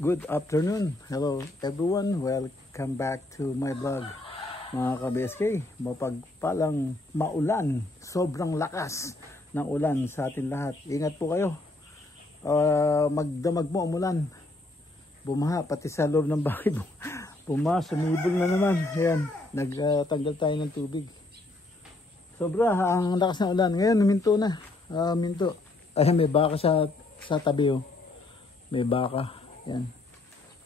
Good afternoon. Hello everyone. Welcome back to my vlog. Mga ka-BSK, mapagpalang maulan. Sobrang lakas ng ulan sa atin lahat. Ingat po kayo. Magdamag mo umulan. Bumaha pati sa loob ng bahay. Bumaha, sumibol na naman. Ayan, nagtanggal tayo ng tubig. Sobra ang lakas ng ulan. Ngayon, minto na. Minto. Ayan, may baka sa tabi. Oh. May baka. Yan.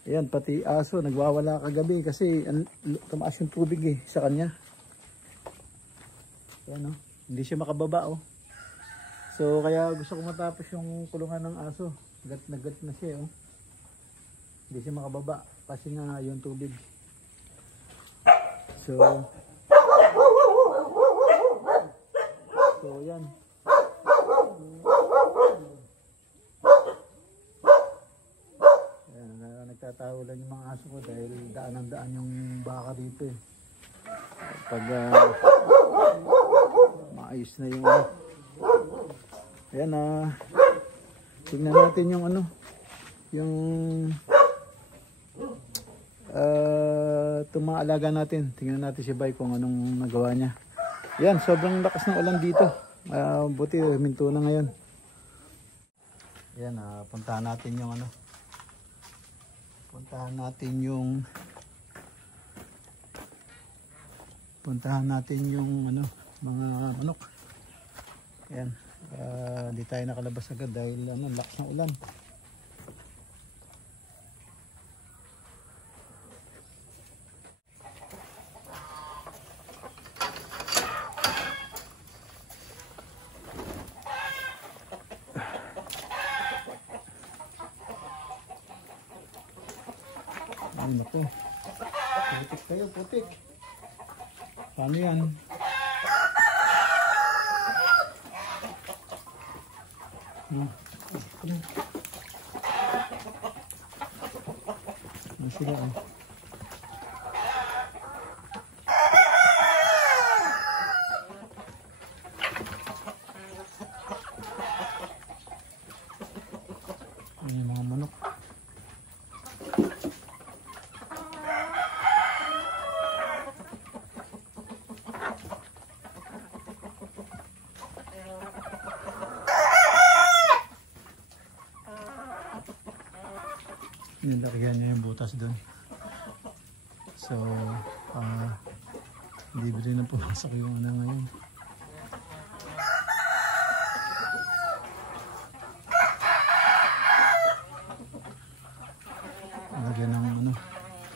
Ayan, pati aso nagwawala kagabi kasi tumaas yung tubig sa kanya. Ayan, hindi siya makababa So kaya gusto ko matapos yung kulungan ng aso. Galit na siya Hindi siya makababa kasi nga yung tubig. So yan. Nagtatawalan yung mga aso ko dahil daan yung baka dito pag maayos na yung ayan tingnan natin yung yung tumaalaga natin. Tingnan natin si Bay kung anong nagawa niya. Yan, sobrang lakas ng ulan dito. Buti minto na ngayon. Yan, puntahan natin yung puntahan natin yung mga manok. Ayan, hindi tayo nakalabas agad dahil lakas ng ulan. Ay naku, putik kayo, putik. Paano yan? Ano sila yung mga manok. Nilakyan niya yung butas doon. So, libre na pumasok yung ngayon. Lagyan ng yun.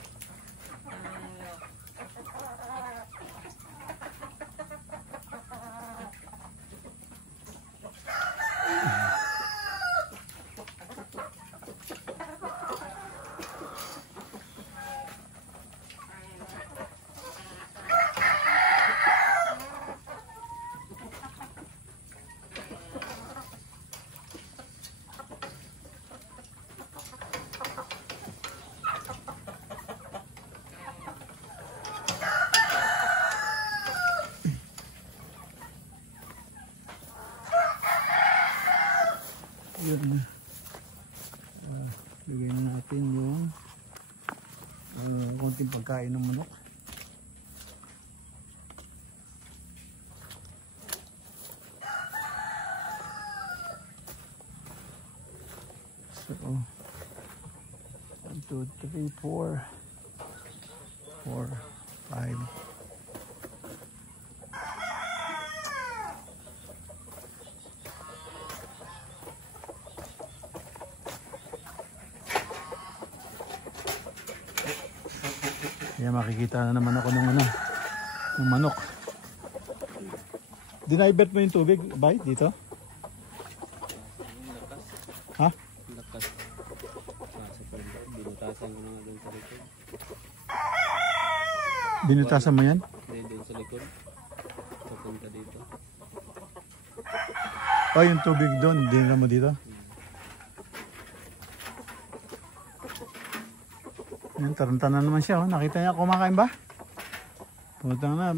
Bigyan natin yung ng konting pagkain ng manok. So 1, 2, 3, 4, 5. Kaya makikita na naman ako ng ano, ng manok. Dinivert mo yung tubig, bay, dito? Ha? Lakas. Binutasan ko na nga doon sa likod. Binutasan mo yan? Hindi, doon sa likod. Papunta dito. Oh, yung tubig doon, dinala mo dito? Yan, taranta na naman siya. Oh. Nakita niya kumakain ba? Putang na,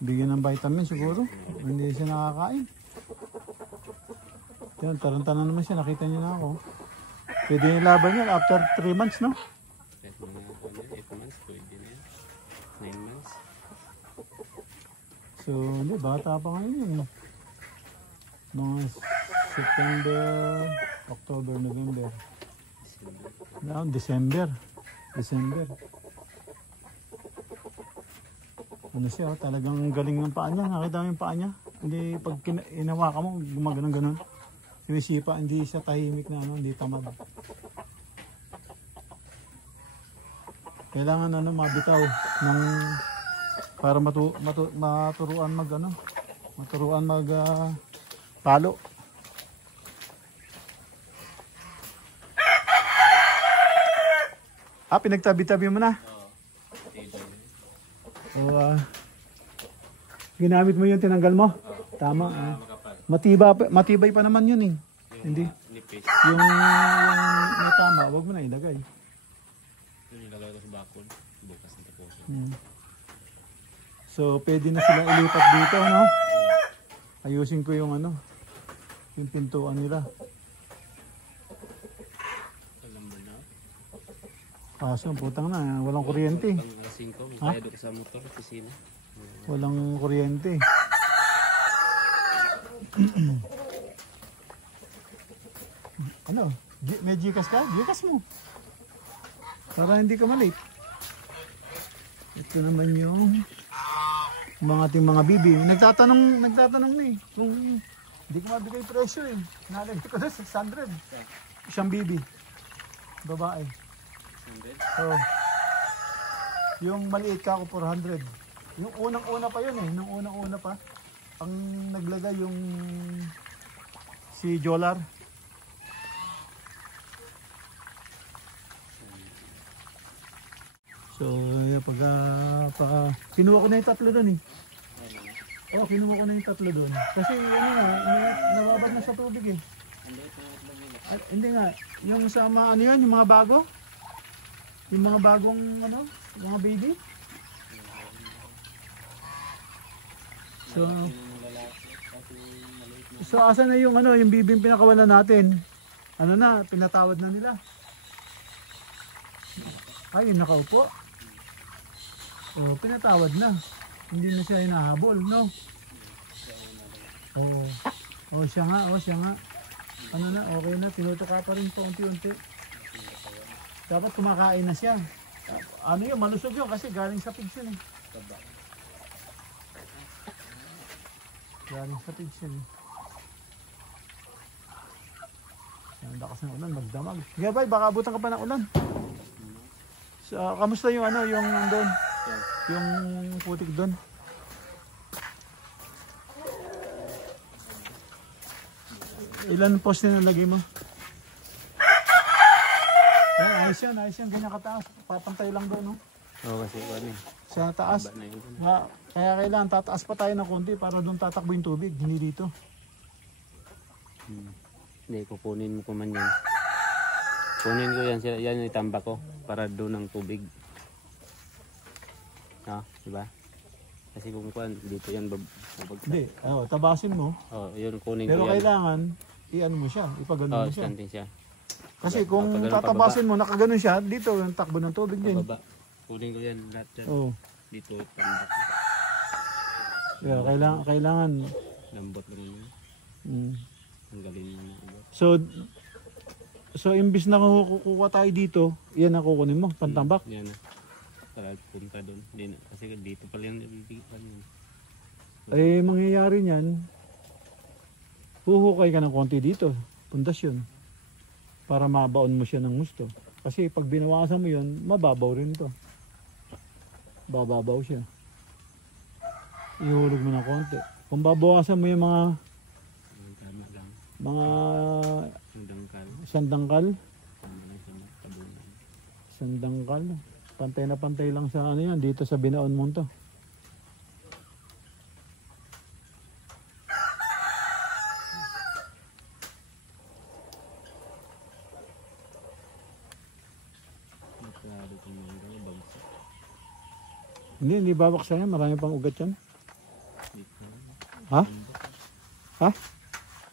bigyan ng vitamin siguro. Hindi siya nakakain. Yan, taranta na naman siya. Nakita niya na ako. Pwede yung laban yan after 3 months, no? 8 months, pwede na yan. 9 months. So, hindi, bata pa ngayon yun. Mga September, October, November. No, December. Ano siya, talagang galing ng paa niya. Nakita mo yung paa niya? Hindi, pag inawakan mo, gumagano'n ganon. Sinisipa, hindi siya tahimik na, ano, hindi tamad. Kailangan ano, mabitaw ng para maturuan mag ano, maturuan mag palo. Ah, pinagtabi-tabi mo na? Oo. Ginamit mo yun, tinanggal mo? Tama. Matibay pa naman yun eh. Hindi. Yung may tama, wag mo na ilagay. Yung ilagay ko sa bakol. Bukas na tapos. So, pwede na sila ilipat dito, no? Ayusin ko yung ano, yung pintuan nila. Kaso, putang na, walang kuryente. Kaya doon sa motor, pisina. Walang kuryente. Ano? May Gcash ka? Gcash mo. Para hindi ka malate. Ito naman yung mga ating mga bibi. Nagtatanong na eh. Kung hindi ko mabigay presyo eh. Nalagay ko na 600. Isang bibi. Babae. Oh. Yung maliit ka ako 400. Yung unang-una pa yun eh. Nung unang-una pa. Ang naglagay yung si Jolar. So, pag kinuha ko na yung tatlo doon eh. Oh, kinuha ko na yung tatlo doon. Kasi ano nga, nababad na sa tubig eh. Hindi nga, yung sa ano yan, yung mga bago. Yung mga bagong ano, mga baby. So asan na yung ano, yung bibing pinakawalan natin? Ano na, pinatawad na nila. Ay, yung nakaupo. Oh, pinatawad na. Hindi na siya hinahabol, no? Oh. Oh, siya nga. Ano na, okay na, tinutuka pa rin po unti-unti. Dapat kumakain na siya. Ano yun, malusog yun kasi galing sa pigs yun eh. Galing sa pigs yun eh. Ang lakas ng ulan, magdamag. Sige bay, baka abutan ka pa ng ulan. So, kamusta yung ano, yung doon? Yung putik doon? Ilan post na nalagay mo? Ayos yan, ganyan kataas. Papantay lang doon, no? Oo, kasi ano eh. Sa taas. Kaya kailangan tataas pa tayo ng konti para doon tatakbo yung tubig, hindi dito. Hindi, kukunin mo ko man yan. Kunin ko yan, yan yung itamba ko para doon ang tubig. No, diba? Kasi kung kuhan, dito yan babagsak. Hindi, tabasin mo. Oo, yun kunin pero ko yan. Pero kailangan, i-ano mo siya, ipagano mo siya. Standing siya. Kasi kung Pag- tatabasin mo, nakaganon siya, dito yung takbo ng tubig din. Pababa. Kunin ko yan lahat dyan. Oo. Dito, tambak. Kaya kailangan. Lambot lang yun. Mm. Ang galing mo na iba. So imbis na kukuha tayo dito, yan ang kukunin mo, pantambak. Yan na. Para punta doon. Hindi na. Kasi dito pala yung ibigitan yun. Eh, mangyayari niyan, huhukay ka ng konti dito, pundasyon, para mabaon mo siya ng gusto. Kasi pag binawasan mo yun, mababaw rin ito. Bababaw siya. Ihulog mo ng konti. Kung babawasan mo yung Ang tama lang. mga Ang dangkal. sandangkal, Tama lang sa tabunan. sandangkal, pantay na pantay lang sa ano yan, dito sa binaon mo to. Maklaro kung mga bagsak. Hindi babaksan yan, marami pang ugat yan. Dito. Ha? Ha?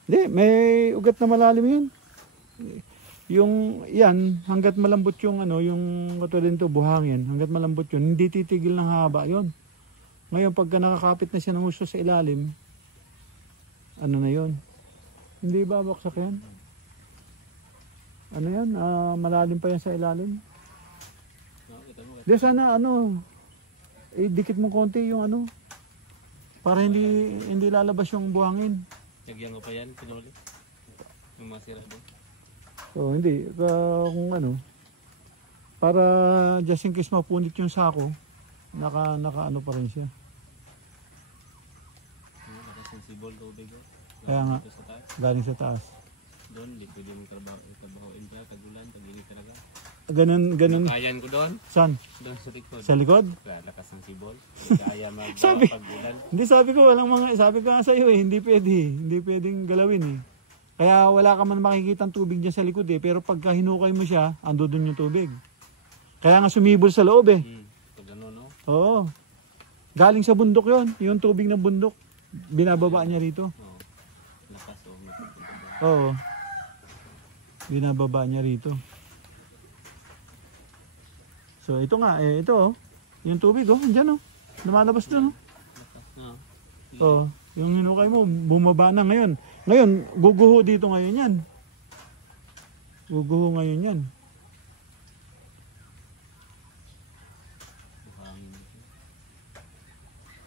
Hindi, may ugat na malalim yan. Yung yan, hanggat malambot yung ano, yung katulad nito, buhangin, hanggat malambot yun, hindi titigil ng haba yon. Ngayon, pagka nakakapit na siya ng gusto sa ilalim, ano na yon? Hindi babaksak yan. Ano yan? Malalim pa yan sa ilalim. Kita mo. Di sana ano, dikit mo konti yung ano, para hindi lalabas yung buhangin. Lagyan ko pa yan. Pinuli. Yung mga sira doon. So hindi, kung ano, para just in case mapunit yung sako, naka ano pa rin siya. Nakasensible tubig. Kaya nga, Dito sa taas. galing sa taas. Doon, di pwede mong trabahoin pa. Tagulan, tag-init talaga. Ganun, Kayan ko doon. saan? Doon sa likod. Sa likod? Lakas ng sibol. Kaya Sabi- pag-ulan. Hindi, sabi ko nga sa iyo hindi pwedeng galawin eh. Kaya wala ka man makikitang tubig diyan sa likod eh, pero pagka hinukay mo siya, ando doon yung tubig. Kaya nga sumibol sa loob eh. Pag ano, no? Oo. Galing sa bundok yon, yung tubig ng bundok. Binababa niya rito. Oo. Lakas o. Oo. Binababa niya rito. So ito nga, ito oh. Yung tubig oh, andyan oh. Lumalabas doon oh. Lakas na. Oo. Yung hinukay mo, bumaba na ngayon. Ngayon, guguho dito ngayon yan. Guguho ngayon yan. Buhangin dito.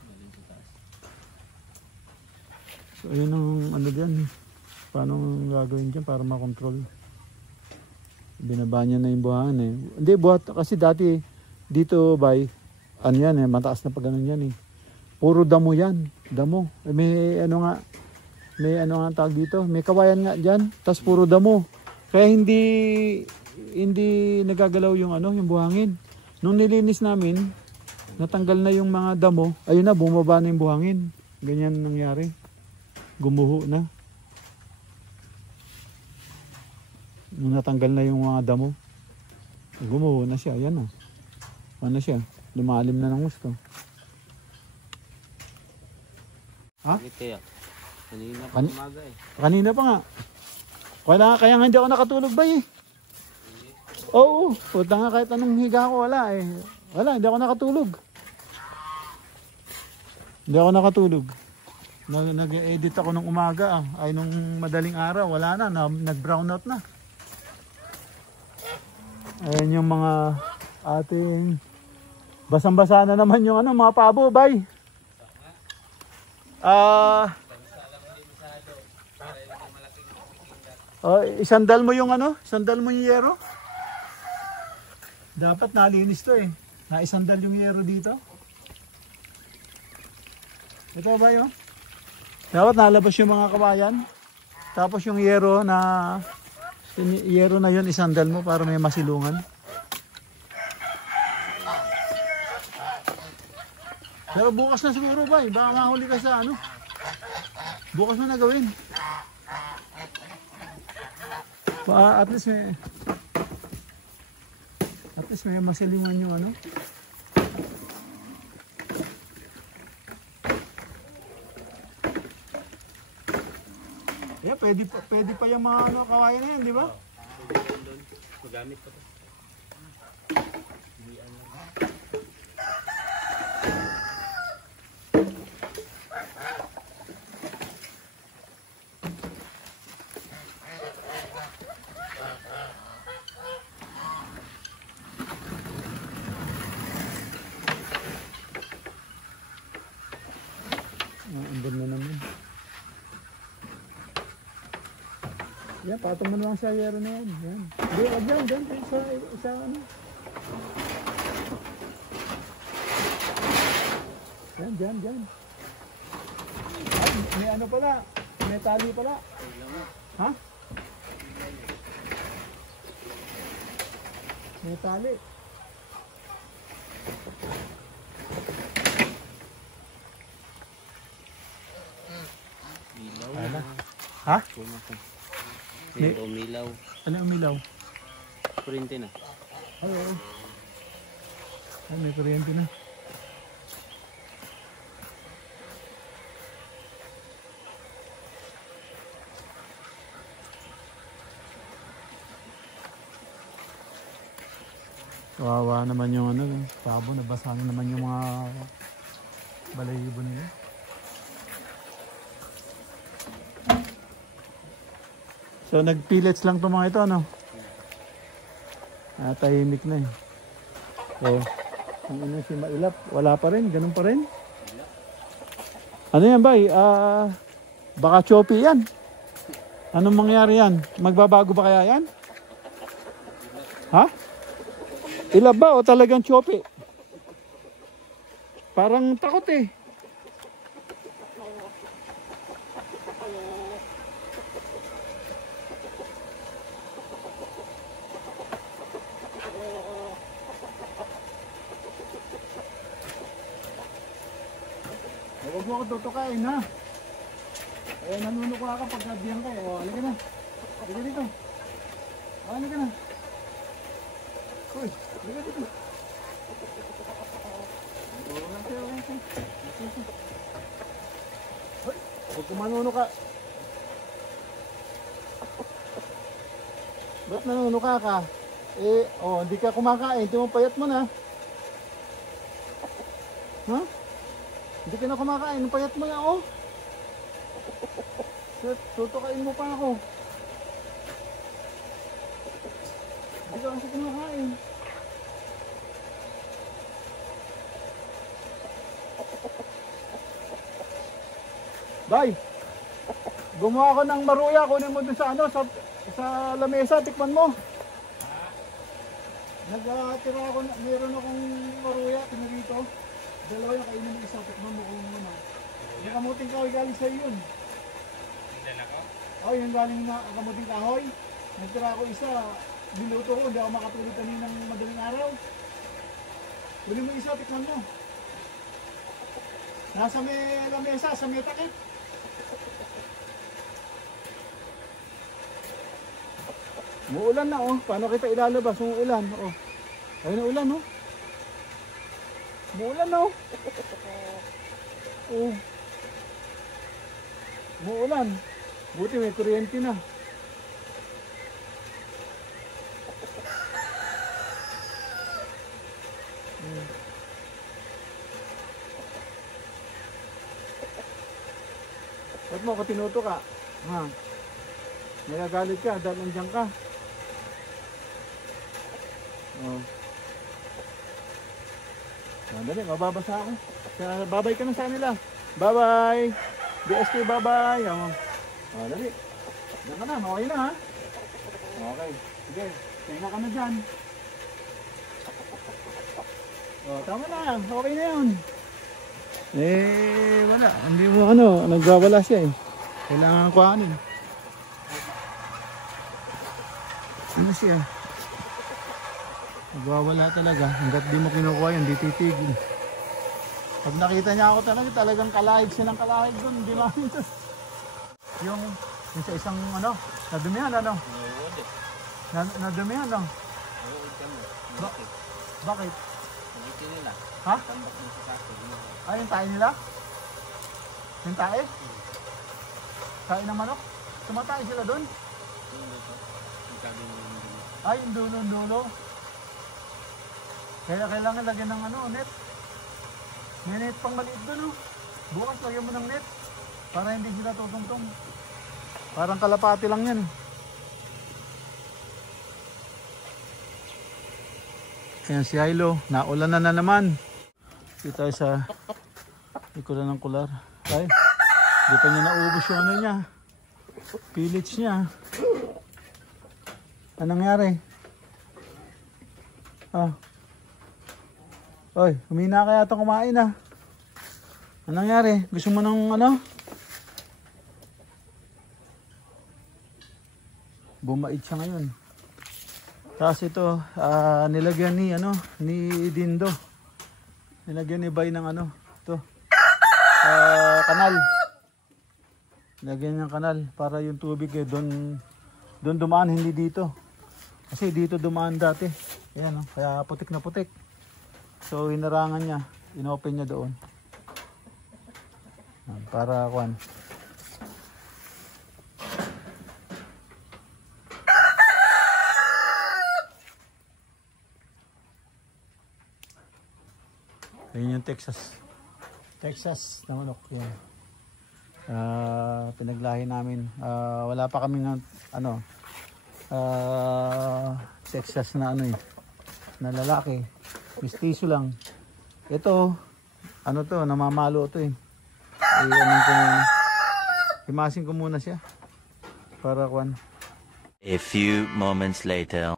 Galing sa taas. So ayun ang ano dyan. Paano gagawin dyan para makontrol. Binaba niya na yung buhangin eh. Hindi, buhat kasi dati dito bay, ano yan eh, mataas na pag ganun yan eh. Puro damo yan. Damo. May ano nga tawag dito. May kawayan nga dyan. Tapos puro damo. Kaya hindi nagagalaw yung ano, yung buhangin. Nung nilinis namin, natanggal na yung mga damo. Ayun na, bumaba na yung buhangin. Ganyan nangyari. Gumuho na. Nung natanggal na yung mga damo, gumuho na siya. Ayan na. Ano siya? Lumalim na ng gusto. Ha? Kaya, kanina pa umaga eh. Kanina pa nga. Kaya nga hindi ako nakatulog ba eh. Oo. Puta nga kahit anong higa ko wala eh. Wala, hindi ako nakatulog. Hindi ako nakatulog. Nag-edit ako nung umaga ay nung madaling araw. Wala na, nag-brown out na. Ayan yung mga ating basang-basa na naman yung ano, mga pabo, bay. Isandal mo yung ano? Isandal mo yung yero? Dapat nalinis to eh. Naisandal yung yero dito. Ito ba yun? Dapat nalabas yung mga kawayan. Tapos yung yero na yun isandal mo para may masilungan. Pero bukas na siguro ba? Baka mahuli ka sa ano? Bukas mo na gawin. At least may masilingan yung ano. Yeah, pwede pa yung mga ano, kawain na yan, di ba? gamit ko to. Andun na naman. Yan, patong mo naman sa yero na yan. Yan. Hindi, wag yan. Dyan, sa ano. Yan, dyan. Ay, may ano pala. May tali pala. Ha? May tali. Ano? Ha? May umilaw. Ano umilaw? Kuryente na. Oo. Ay, may kuryente na. Kawawa naman yung ano, pabo, nabasa na naman yung mga balahibo nila. So nag-pellets lang itong mga ito, ano? Tahimik na eh. So, ang ina si Mailap, wala pa rin, ganun pa rin. Ano yan ba? Baka choppy yan. Anong mangyari yan? Magbabago ba kaya yan? Ha? Ilab ba o talagang choppy? Parang takot eh. Huwag mo ako tutukain ha. Eh, nanunuka ka pagka diyan ka eh. O, halika na. Halika dito. O, halika na. Uy, halika dito. Okay. Uy, huwag kumanunuka. Ba't nanunuka ka? Eh, hindi ka kumakain. Tumapayat mo na. Ha? Hindi ka na kumakain, ang payat mo na, oh. Shit, tutukain mo pa ako. Hindi ka kasi kumakain. Bay, gumawa ako ng maruya, kunin mo dun sa ano, sa lamesa, tikman mo. Nagtira ako, meron akong maruya, pinarito. Dalawa yung kainin mo isa, tikman mo kung ano. Yung kamuting kahoy galing sa'yo yun. Dala ko? Oo, yung galing na kamuting kahoy. Nagtira ako isa, niluto ko, hindi ako makatulog kaninang madaling araw. Huli mo isa, tikman mo. Nasa may lamesa, sa may takip. Muulan na oh, paano kita ilalabas kung ulan? Oh. Ayun na ulan oh. Muulan na oh. Oh. Muulan. Buti may kuryente na. Ba't mo ako tinuto ka? Ha? Nagagalit ka dahil nandiyan ka. Oh. Dali, mababasa ako. Babay ka na sa nila. Bye-bye. BSK, bye-bye. Dali. Diyan ka na, okay na ha. Okay. Sige, tingnan ka na dyan. Tama na. Okay na yun. Wala. Hindi mo nagwawala siya eh. Kailangan ko anin. Ano siya? Nagwawala talaga. Hanggat di mo kinukuha yun, di titigil. Pag nakita niya ako talagang kalahig siya ng kalahig doon. Hindi makita. Yung sa isang nadumihan nadumihan lang. Bakit? Nila. Ha? Tambak mo sa kaso. Yung tae nila? Yung tae? Tae ng manok? Tumatay sila doon? Ay, yung dulo. Kaya kailangan lagyan ng ano, net. May net pang maliit doon, oh. Bukas lagyan mo ng net para hindi sila tutungtong. Parang kalapati lang yan. Ayan si Hilo, naulan na naman. Dito tayo sa ikulan ng kular. Ay, di pa niya naubos yung ano niya. Pillage niya. Anong nangyari? Ah. Oy, humina kaya ito kumain ah. Anong nangyari? Gusto mo ng ano? Bumait siya ngayon. Tapos ito, nilagyan ni Dindo. Nilagyan ni Bay ng ano, ito. Kanal. Nilagyan ng kanal para yung tubig doon dumaan, hindi dito. Kasi dito dumaan dati. Ayan, kaya putik na putik. So hinarangan niya, inopen niya doon. Para kuan. Ayun yung Texas na manok. Yan. Pinaglahi namin. Wala pa kaming ano, Texas na ano na lalaki. Mistiso lang. Ito, ano to, namamalo to eh. Himasin ko muna siya. Para kuan. A few moments later.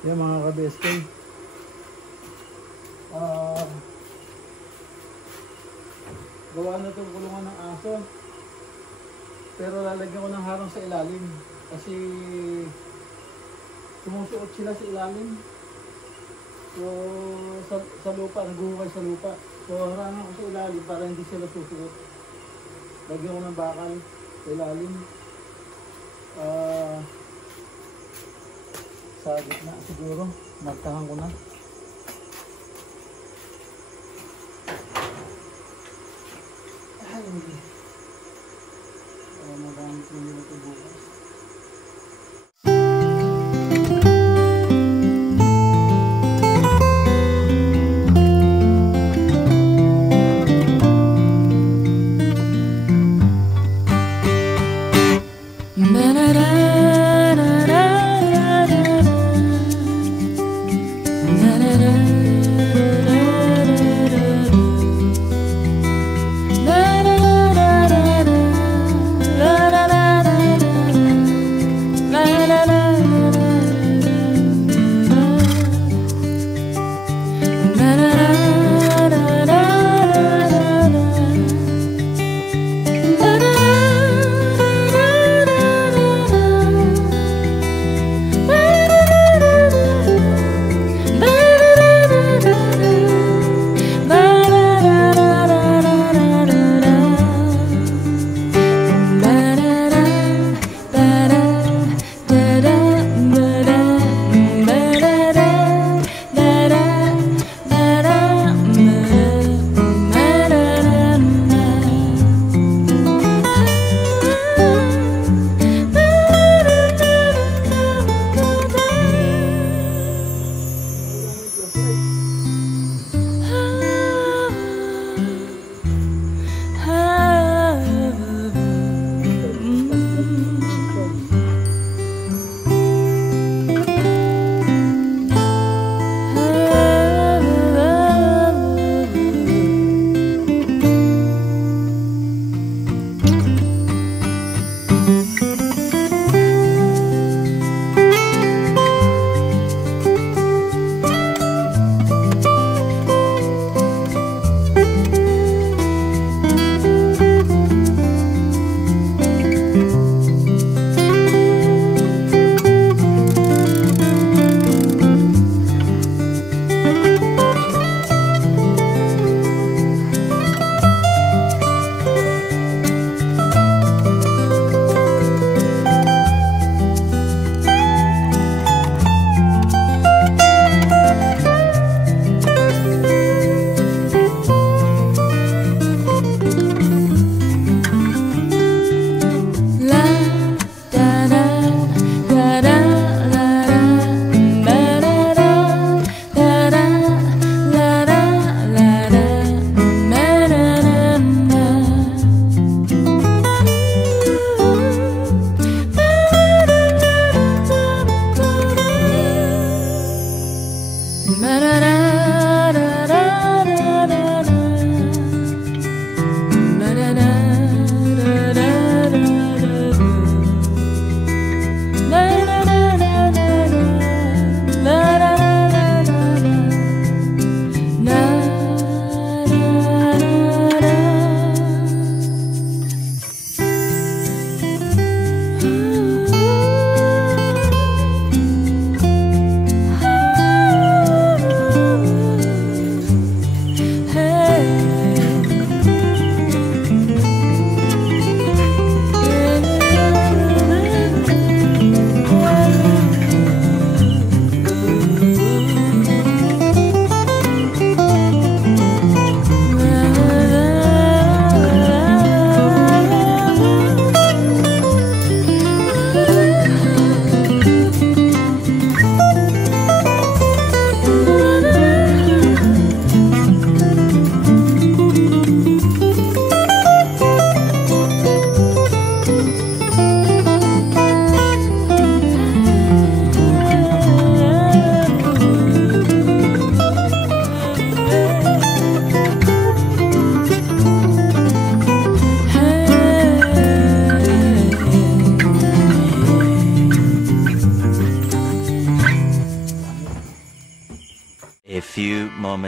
Yan mga ka-BSK. Gawa na itong kulungan ng aso. Pero lalagyan ko ng harang sa ilalim. Kasi sumusuot sila sa ilalim. So sa lupa, naguhukay sa lupa. So harangan ko sa ilalim para hindi sila susuot. Lagyan ko ng bakal sa ilalim. Sa gitna siguro, martahan ko na. Ay, hindi. Magamit na nila ito bukas.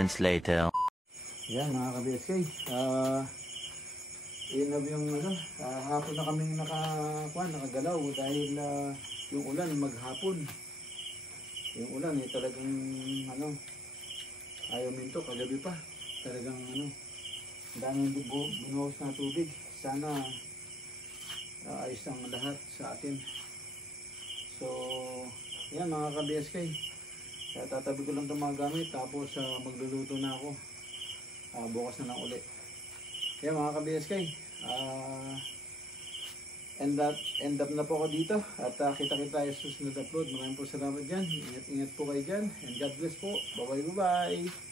moments later. Yan mga ka-BSK. Inab yung hapon na kami nakagalaw dahil yung ulan maghapon. Yung ulan talagang ayaw minto kagabi pa. Talagang daming binuhos na tubig. Sana ayos ang lahat sa atin. So, yan mga ka-BSK. Tatabi ko lang itong mga gamit tapos magluluto na ako. Bukas na lang ulit. Yan mga ka-BSK. End up na po ako dito. At kita-kita tayo sa susunod upload. Maraming po salamat dyan. Ingat po kayo dyan. And God bless po. Bye-bye.